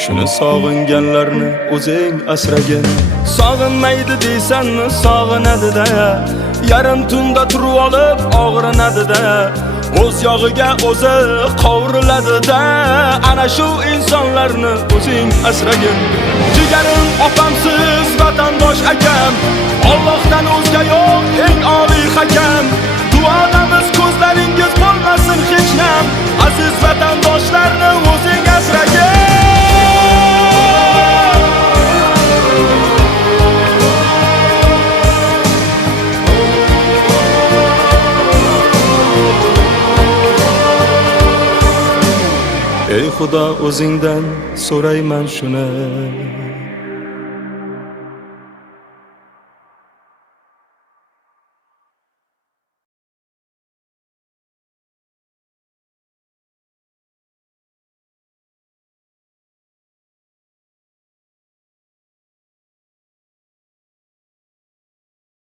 Shuni sog'inganlarni o'zing asragin. Sog'inmaydi deysanmi, sog'inadi-da. Yarim tunda turib olib og'rinadi-da. O'z yog'iga o'zi qovuriladi-da. Ana shu insonlarni o'zing asragin. Jigarim opamsiz vatandosh akam, Allohdan o'zga yo'q eng oliy hakam. Duodamiz ko'zlaringiz bo'lmasin hech nam. Aziz vatandoshlarni o'zing asragin. Ey Xudo, o'zingdan so'rayman shuni.